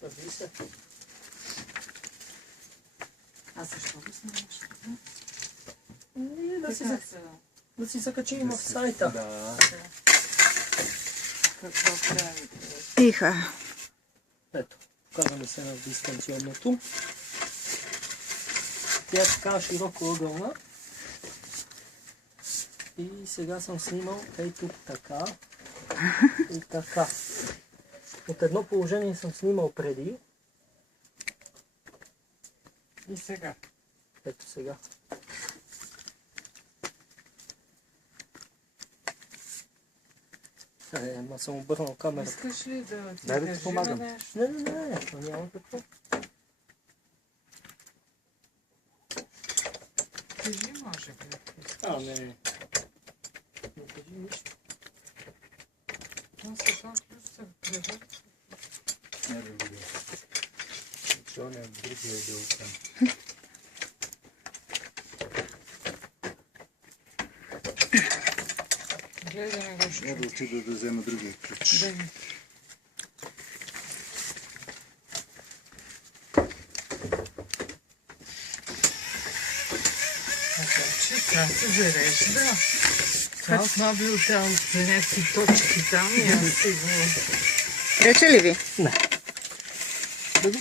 Сърди се. А защо го снимаш? Да си закачим в сайта. Да. Какво правите? Иха. Ето, показваме се на дистанционното. Тя е така широко ъгълна. И сега съм снимал ей тук така и така. От едно положение съм снимал преди. И сега? Ето сега. Ма съм обърнал камерата. Искаш ли да ти Дай да ти кажем помагам. нещо? Не, няма какво. Кажи, може би. Не. Не кажи нищо. Но се това ключ се превърта. Не да видя. Защо не другия е бил там? Гледаме го ще. Не да отида да взема другия ключ. Да ви. Как се зарежда? Това бил там за някакви точки там и аз сигурно. Рече ли ви? Да го